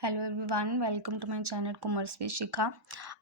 Hello everyone, welcome to my channel commerce with Shikha.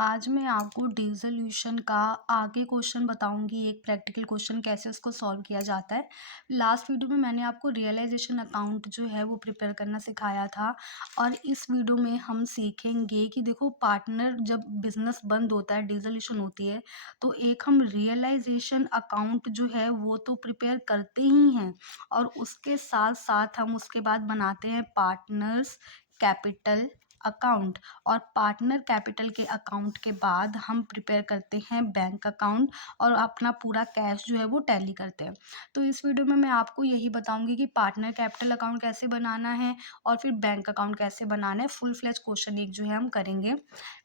आज मैं आपको डिसोल्यूशन का आगे क्वेश्चन बताऊंगी, एक प्रैक्टिकल क्वेश्चन कैसे उसको सॉल्व किया जाता है। लास्ट वीडियो में मैंने आपको रियलाइजेशन अकाउंट जो है वो प्रिपेयर करना सिखाया था, और इस वीडियो में हम सीखेंगे कि देखो, पार्टनर जब बिजनेस बंद होता है, डिसोल्यूशन होती है, तो एक हम रियलाइजेशन अकाउंट जो है वो तो प्रिपेयर करते ही हैं, और उसके साथ साथ हम उसके बाद बनाते हैं पार्टनर्स कैपिटल अकाउंट। और पार्टनर कैपिटल के अकाउंट के बाद हम प्रिपेयर करते हैं बैंक अकाउंट, और अपना पूरा कैश जो है वो टैली करते हैं। तो इस वीडियो में मैं आपको यही बताऊंगी कि पार्टनर कैपिटल अकाउंट कैसे बनाना है और फिर बैंक अकाउंट कैसे बनाना है। फुल फ्लेज क्वेश्चन एक जो है हम करेंगे।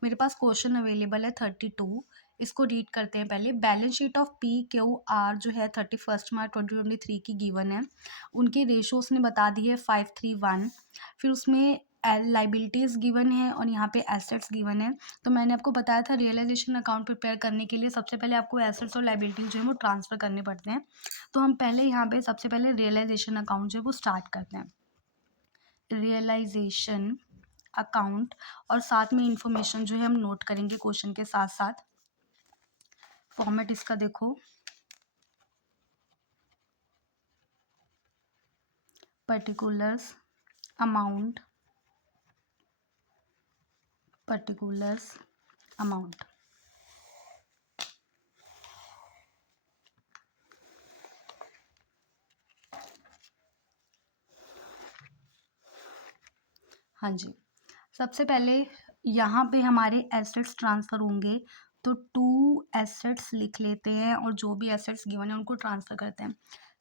मेरे पास क्वेश्चन अवेलेबल है 32। इसको रीड करते हैं पहले। बैलेंस शीट ऑफ PQR जो है 31 मार्च 2023 की गिवन है। उनके रेशोज ने बता दी है 5:3:1। फिर उसमें लाइबिलिटीज़ गिवन है और यहाँ पे एसेट्स गिवन है। तो मैंने आपको बताया था रियलाइजेशन अकाउंट प्रिपेयर करने के लिए सबसे पहले आपको एसेट्स और लाइबिलिटीज जो है वो ट्रांसफ़र करने पड़ते हैं। तो हम पहले यहाँ पे सबसे पहले रियलाइजेशन अकाउंट जो है वो स्टार्ट करते हैं। रियलाइजेशन अकाउंट, और साथ में इंफॉर्मेशन जो है हम नोट करेंगे क्वेश्चन के साथ साथ। फॉर्मेट इसका देखो, पर्टिकुलर्स अमाउंट, पर्टिकुलर्स अमाउंट। हाँ जी, सबसे पहले यहाँ पे हमारे एसेट्स ट्रांसफ़र होंगे, तो 2 एसेट्स लिख लेते हैं और जो भी एसेट्स गिवन है उनको ट्रांसफ़र करते हैं।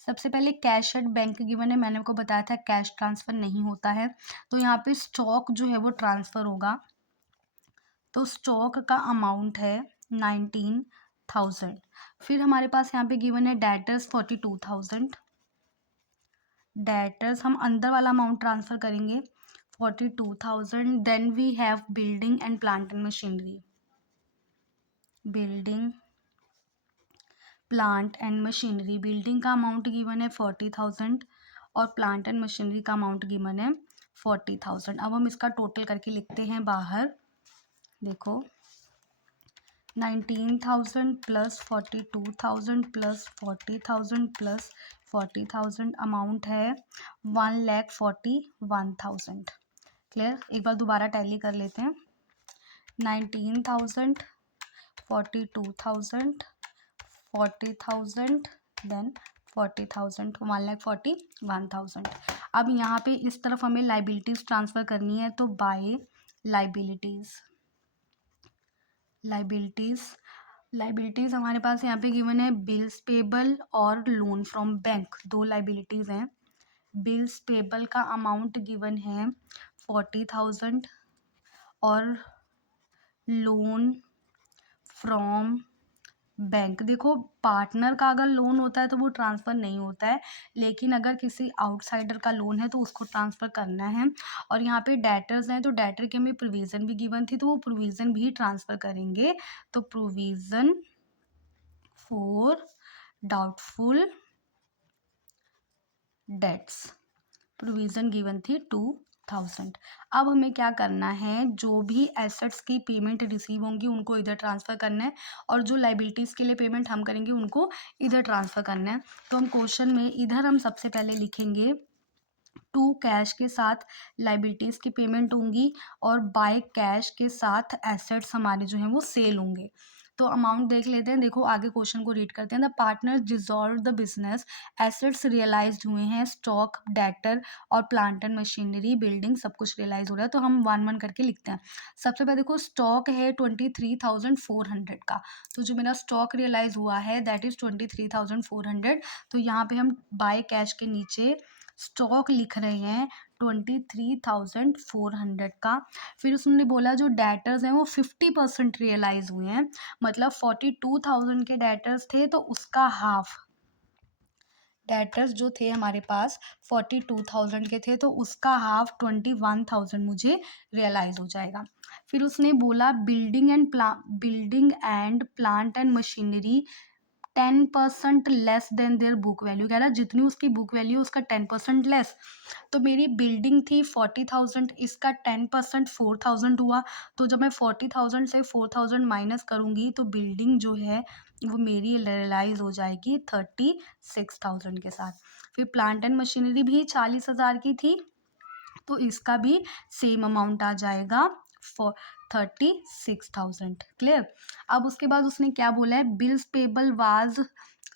सबसे पहले कैश एट बैंक गिवन है, मैंने आपको बताया था कैश ट्रांसफ़र नहीं होता है, तो यहाँ पे स्टॉक जो है वो ट्रांसफ़र होगा। तो स्टॉक का अमाउंट है 19,000। फिर हमारे पास यहाँ पे गिवन है डेटर्स 42,000। डेटर्स हम अंदर वाला अमाउंट ट्रांसफ़र करेंगे 42,000। Then we have building and plant and machinery. Building plant and machinery, building का अमाउंट गिवन है 40,000 और प्लांट एंड मशीनरी का अमाउंट गिवन है 40,000। अब हम इसका टोटल करके लिखते हैं बाहर। देखो, 19,000 प्लस 42,000 प्लस 40,000 प्लस 40,000 अमाउंट है 1,41,000। क्लियर? एक बार दोबारा टैली कर लेते हैं। 19,000, 42,000, 40,000, देन 40,000, 1,41,000। अब यहाँ पे इस तरफ हमें लाइबिलिटीज़ ट्रांसफ़र करनी है, तो बाय लाइबिलिटीज़। लाइबिलिटीज़ हमारे पास यहाँ पे गिवन है बिल्स पेबल और लोन फ्रॉम बैंक, 2 लाइबिलिटीज़ हैं। बिल्स पेबल का अमाउंट गिवन है 40,000 और लोन फ्रॉम बैंक। देखो, पार्टनर का अगर लोन होता है तो वो ट्रांसफ़र नहीं होता है, लेकिन अगर किसी आउटसाइडर का लोन है तो उसको ट्रांसफ़र करना है। और यहाँ पे डेटर्स हैं, तो डेटर के में प्रोविज़न भी गिवन थी, तो वो प्रोविज़न भी ट्रांसफ़र करेंगे। तो provision for doubtful debts, provision given थी 2,000। अब हमें क्या करना है, जो भी एसेट्स की पेमेंट रिसीव होंगी उनको इधर ट्रांसफ़र करना है, और जो लाइबिलिटीज़ के लिए पेमेंट हम करेंगे उनको इधर ट्रांसफ़र करना है। तो हम क्वेश्चन में इधर हम सबसे पहले लिखेंगे 2 कैश के साथ लाइबिलिटीज़ की पेमेंट होंगी, और बाय कैश के साथ एसेट्स हमारे जो हैं वो सेल होंगे। तो अमाउंट देख लेते हैं। देखो, आगे क्वेश्चन को रीड करते हैं। The partner dissolve the business, assets realized हुए हैं, स्टॉक, डेटर और प्लांट एंड मशीनरी, बिल्डिंग, सब कुछ रियलाइज हो रहा है। तो हम 1-1 करके लिखते हैं। सबसे पहले देखो, स्टॉक है 23,400 का, तो जो मेरा स्टॉक रियलाइज हुआ है दैट इज़ 23,400। तो यहाँ पे हम बाय कैश के नीचे स्टॉक लिख रहे हैं 23,400 का। फिर उसने बोला जो डेटर्स हैं वो 50% रियलाइज हुए हैं, मतलब 42,000 के डेटर्स थे तो उसका हाफ। डेटर्स जो थे हमारे पास 42,000 के थे, तो उसका हाफ 21,000 मुझे रियलाइज हो जाएगा। फिर उसने बोला building and plant and machinery 10% less than their book value, कह रहा जितनी उसकी बुक वैल्यू उसका 10% लेस। तो मेरी बिल्डिंग थी 40,000, इसका 10% 4,000 हुआ। तो जब मैं 40,000 से 4,000 माइनस करूँगी तो बिल्डिंग जो है वो मेरी रियलाइज हो जाएगी 36,000 के साथ। फिर प्लांट एंड मशीनरी भी 40,000 की थी, तो इसका भी सेम अमाउंट आ जाएगा फॉर 36,000। क्लियर। अब उसके बाद उसने क्या बोला है, bills payable was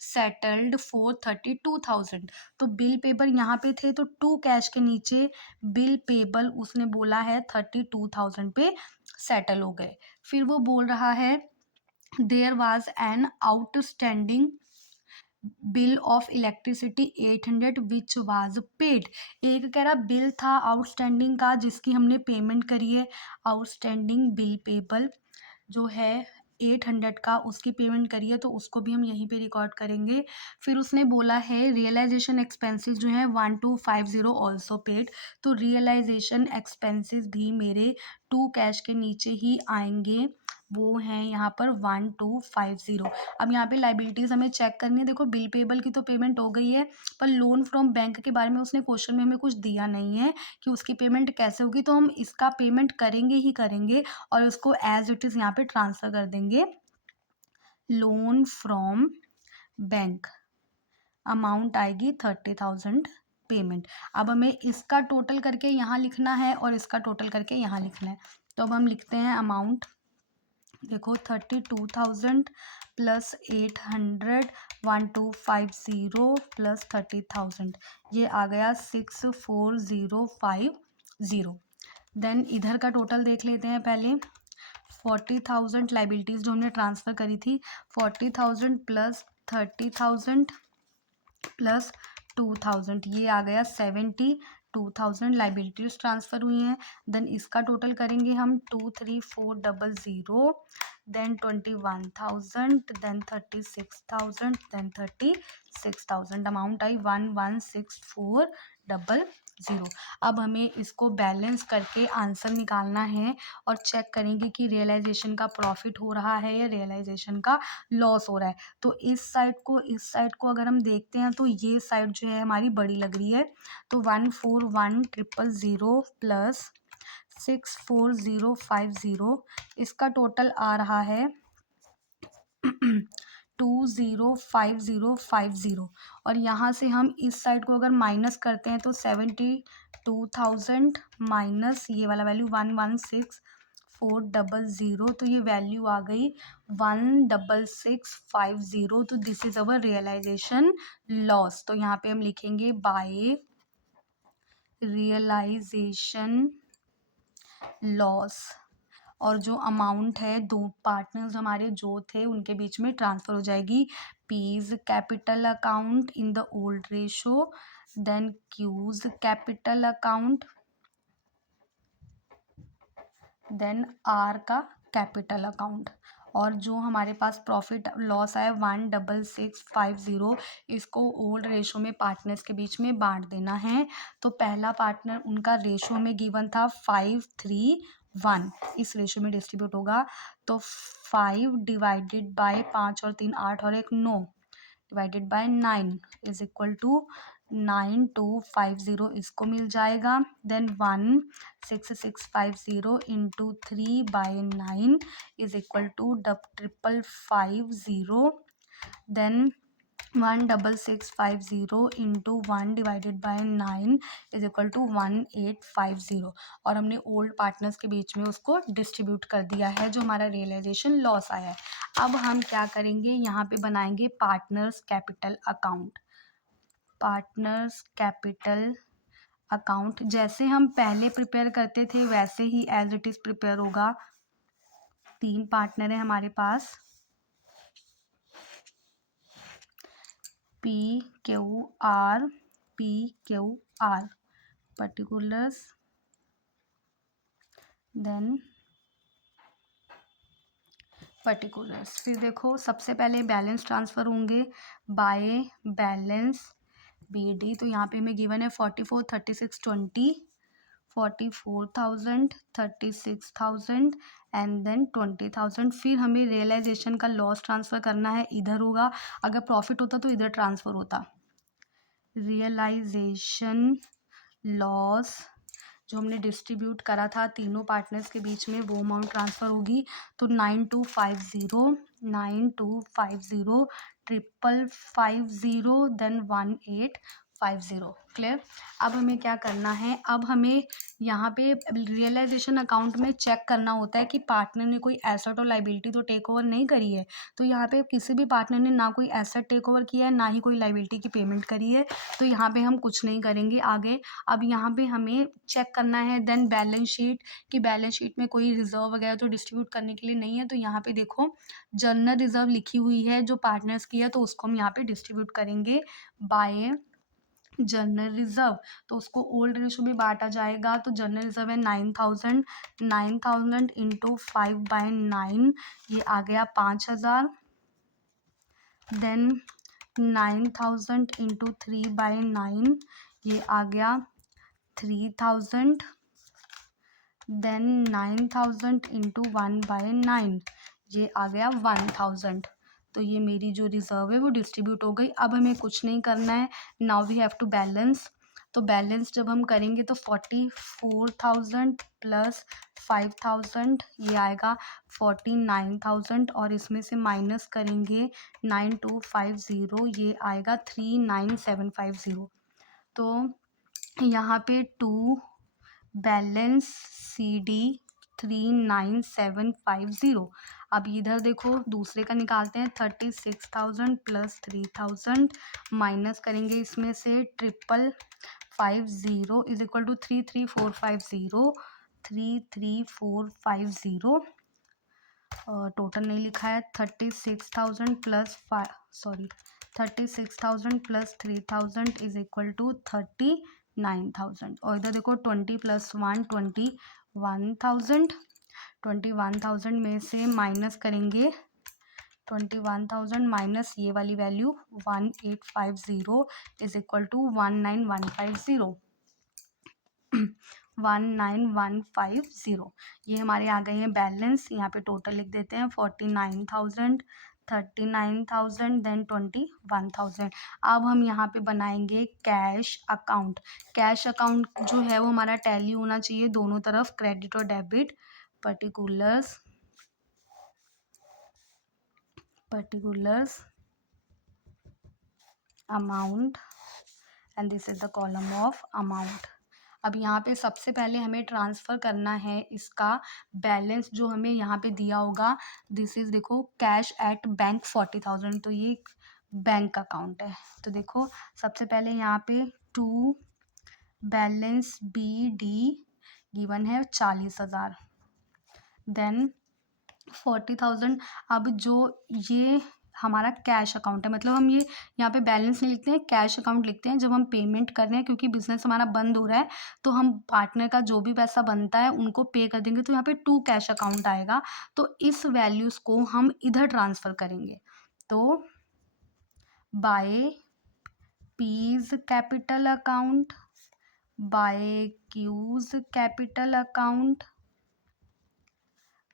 settled for 32,000। तो बिल पेबल यहाँ पे थे तो टू कैश के नीचे बिल पेबल उसने बोला है 32,000 पे सेटल हो गए। फिर वो बोल रहा है there was an outstanding bill of electricity 800 which was paid. एक कह रहा बिल था आउटस्टैंडिंग का जिसकी हमने पेमेंट करी है, आउटस्टैंडिंग बिल पेबल जो है 800 का उसकी पेमेंट करी है, तो उसको भी हम यहीं पे रिकॉर्ड करेंगे। फिर उसने बोला है रियलाइजेशन एक्सपेंसेस जो है 1250 ऑल्सो पेड। तो रियलाइजेशन एक्सपेंसेस भी मेरे टू कैश के नीचे ही आएंगे, वो हैं यहाँ पर 1250। अब यहाँ पे लाइबिलिटीज़ हमें चेक करनी है। देखो बिल पेबल की तो पेमेंट हो गई है, पर लोन फ्रॉम बैंक के बारे में उसने क्वेश्चन में हमें कुछ दिया नहीं है कि उसकी पेमेंट कैसे होगी, तो हम इसका पेमेंट करेंगे ही करेंगे और उसको एज इट इज़ यहाँ पे ट्रांसफ़र कर देंगे। लोन फ्रॉम बैंक अमाउंट आएगी 30,000 पेमेंट। अब हमें इसका टोटल करके यहाँ लिखना है और इसका टोटल करके यहाँ लिखना है। तो अब हम लिखते हैं अमाउंट, देखो 32,000 प्लस 800 1250 प्लस 30,000, ये आ गया 64,050। देन इधर का टोटल देख लेते हैं पहले। 40,000 लाइबिलिटीज़ जो हमने ट्रांसफ़र करी थी, 40,000 प्लस 30,000 प्लस 2,000, ये आ गया 72,000 लाइबिलिटीज ट्रांसफ़र हुई हैं। देन इसका टोटल करेंगे हम 23,400, then 21,000, then 36,000, then 36,000, amount I 116400। अब हमें इसको बैलेंस करके आंसर निकालना है और चेक करेंगे कि रियलाइजेशन का प्रॉफिट हो रहा है या रियलाइजेशन का लॉस हो रहा है। तो इस साइड को अगर हम देखते हैं तो ये साइड जो है हमारी बड़ी लग रही है। तो 141,000 प्लस 64,050, इसका टोटल आ रहा है 20,5050। और यहाँ से हम इस साइड को अगर माइनस करते हैं तो 72,000 माइनस ये वाला वैल्यू 116,400, तो ये वैल्यू आ गई 16650। तो this is our realization loss. तो यहाँ पे हम लिखेंगे बाय रियलाइजेशन लॉस, और जो अमाउंट है दो पार्टनर्स हमारे जो थे उनके बीच में ट्रांसफ़र हो जाएगी। P's capital account in the old ratio, then Q's capital account, then R का कैपिटल अकाउंट। और जो हमारे पास प्रॉफिट लॉस आया 16650, इसको ओल्ड रेशो में पार्टनर्स के बीच में बांट देना है। तो पहला पार्टनर उनका रेशो में गिवन था 5:3:1, इस रेशो में डिस्ट्रीब्यूट होगा। तो 5 डिवाइडेड बाय 5 और 3 8 और 1 9 divided by 9 is equal to 9250, इसको मिल जाएगा। Then 16650 into 3/9 is equal to 55550। Then 16650 into 1 divided by 9 is equal to 1850। और हमने ओल्ड पार्टनर्स के बीच में उसको डिस्ट्रीब्यूट कर दिया है जो हमारा रियलाइजेशन लॉस आया है। अब हम क्या करेंगे, यहाँ पे बनाएंगे partners capital account. Partners capital account जैसे हम पहले प्रिपेयर करते थे वैसे ही एज इट इज़ प्रिपेयर होगा। 3 पार्टनर है हमारे पास, PQR पर्टिकुलर्स, देन पर्टिकुलर्स। फिर देखो सबसे पहले बैलेंस ट्रांसफ़र होंगे बाय बैलेंस BD। तो यहाँ पे हमें गिवन है 44, 36, 20, 44,000, 36,000 एंड देन 20,000। फिर हमें रियलाइजेशन का लॉस ट्रांसफ़र करना है, इधर होगा। अगर प्रॉफिट होता तो इधर ट्रांसफ़र होता। रियलाइजेशन लॉस जो हमने डिस्ट्रीब्यूट करा था तीनों पार्टनर्स के बीच में, वो अमाउंट ट्रांसफ़र होगी। तो 9250, 9250, 555, देन 1850। क्लियर। अब हमें क्या करना है, अब हमें यहाँ पे रियलाइजेशन अकाउंट में चेक करना होता है कि पार्टनर ने कोई एसेट और लाइबिलिटी तो टेक ओवर नहीं करी है। तो यहाँ पे किसी भी पार्टनर ने ना कोई एसेट टेक ओवर किया है, ना ही कोई लाइबिलिटी की पेमेंट करी है, तो यहाँ पे हम कुछ नहीं करेंगे आगे। अब यहाँ पे हमें चेक करना है देन बैलेंस शीट, कि बैलेंस शीट में कोई रिजर्व वगैरह तो डिस्ट्रीब्यूट करने के लिए नहीं है। तो यहाँ पे देखो जनरल रिजर्व लिखी हुई है जो पार्टनर्स की है, तो उसको हम यहाँ पे डिस्ट्रीब्यूट करेंगे बाय जनरल रिजर्व। तो उसको ओल्ड रेशो में बांटा जाएगा। तो जनरल रिजर्व है 9,000, 9,000 इंटू 5/9, ये आ गया 5,000। देन 9,000 इंटू 3/9, ये आ गया 3,000। देन 9,000 इंटू 1/9, ये आ गया 1,000। तो ये मेरी जो रिजर्व है वो डिस्ट्रीब्यूट हो गई। अब हमें कुछ नहीं करना है। Now we have to balance. तो बैलेंस जब हम करेंगे तो 44,000 प्लस 5,000, ये आएगा 49,000, और इसमें से माइनस करेंगे 9250, ये आएगा 39,750। तो यहाँ पे 2 बैलेंस CD 39,750। अब इधर देखो दूसरे का निकालते हैं। 36,000 प्लस 3,000 माइनस करेंगे इसमें से 555 इज इक्वल टू 33,450, 33,450। टोटल नहीं लिखा है। 36,000 प्लस 3,000 इज इक्वल टू 39,000। और इधर देखो 20 प्लस 1 21,000। 21,000 में से माइनस करेंगे 21,000 माइनस ये वाली वैल्यू 1850 इज इक्वल टू 19,150। 19,150 ये हमारे आ गए हैं बैलेंस। यहाँ पे टोटल लिख देते हैं 49,000, 39,000, देन 21,000। अब हम यहाँ पे बनाएंगे कैश अकाउंट। कैश अकाउंट जो है वो हमारा टैली होना चाहिए दोनों तरफ, क्रेडिट और debit. Particulars amount and this is the column of amount. अब यहाँ पे सबसे पहले हमें ट्रांसफ़र करना है इसका बैलेंस जो हमें यहाँ पे दिया होगा। दिस इज़ देखो कैश एट बैंक 40,000, तो ये बैंक अकाउंट है। तो देखो सबसे पहले यहाँ पे 2 बैलेंस BD गिवन है 40,000, देन 40,000। अब जो ये हमारा कैश अकाउंट है, मतलब हम ये यहाँ पे बैलेंस नहीं लिखते हैं, कैश अकाउंट लिखते हैं जब हम पेमेंट कर रहे हैं, क्योंकि बिजनेस हमारा बंद हो रहा है तो हम पार्टनर का जो भी पैसा बनता है उनको पे कर देंगे। तो यहाँ पे 2 कैश अकाउंट आएगा। तो इस वैल्यूज़ को हम इधर ट्रांसफ़र करेंगे। तो by P's capital account, by Q's capital account,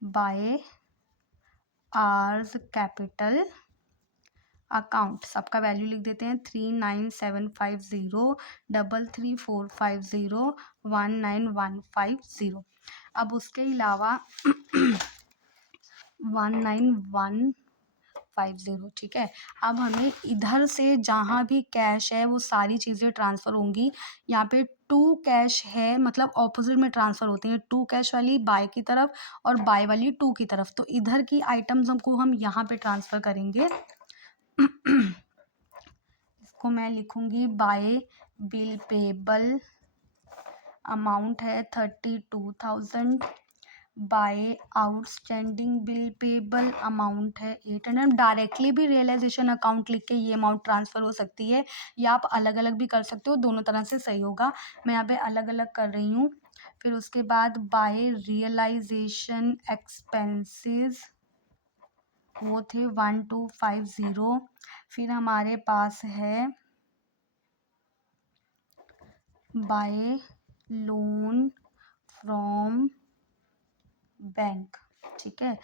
by R's capital account. सबका वैल्यू लिख देते हैं 39,750, 33,450, 19,150। अब उसके अलावा 19,150, ठीक है। अब हमें इधर से जहाँ भी कैश है वो सारी चीज़ें ट्रांसफ़र होंगी। यहाँ पे 2 कैश है, मतलब ऑपोजिट में ट्रांसफ़र होती हैं। 2 कैश वाली बाय की तरफ और बाय वाली 2 की तरफ। तो इधर की आइटम्स हमको हम यहाँ पे ट्रांसफ़र करेंगे। इसको मैं लिखूंगी बाय बिल पेबल अमाउंट है 32,000, by outstanding bill payable amount है 800। डायरेक्टली भी रियलाइजेशन अकाउंट लिख के ये अमाउंट ट्रांसफ़र हो सकती है, या आप अलग अलग भी कर सकते हो, दोनों तरह से सही होगा। मैं यहाँ पे अलग अलग कर रही हूँ। फिर उसके बाद बाय रियलाइजेशन एक्सपेंसेस वो थे 1250। फिर हमारे पास है बाय लोन बैंक, ठीक है।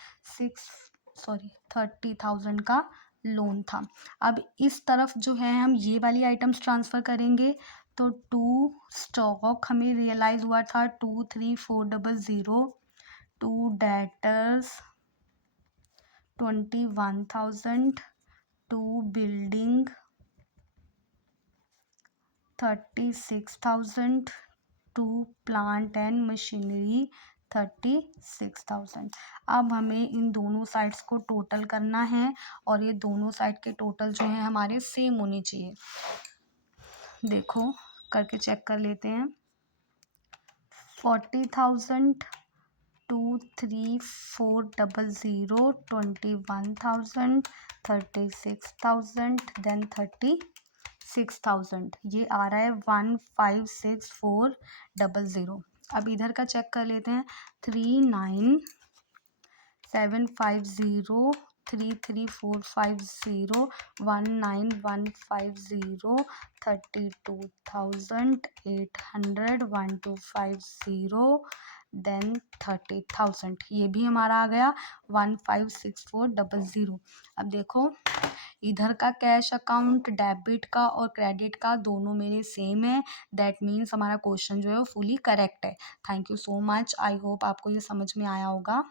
30,000 का लोन था। अब इस तरफ जो है हम ये वाली आइटम्स ट्रांसफ़र करेंगे, तो टू स्टॉक हमें रियलाइज़ हुआ था 23,400, to debtors 21,000, to building 36,000, to plant and machinery 36,000। अब हमें इन दोनों साइड्स को टोटल करना है और ये दोनों साइड के टोटल जो है हमारे सेम होने चाहिए। देखो करके चेक कर लेते हैं। 40,000, 23,400, 21,000, 36,000, देन 36,000, ये आ रहा है 15,6,400। अब इधर का चेक कर लेते हैं। 39,750, 33,450, 19,150, 32,800, 1250, देन 30,000, ये भी हमारा आ गया 15,6,400। अब देखो इधर का कैश अकाउंट डेबिट का और क्रेडिट का दोनों मेरे सेम है। दैट मीन्स हमारा क्वेश्चन जो है वो फुली करेक्ट है। Thank you so much. I hope आपको ये समझ में आया होगा।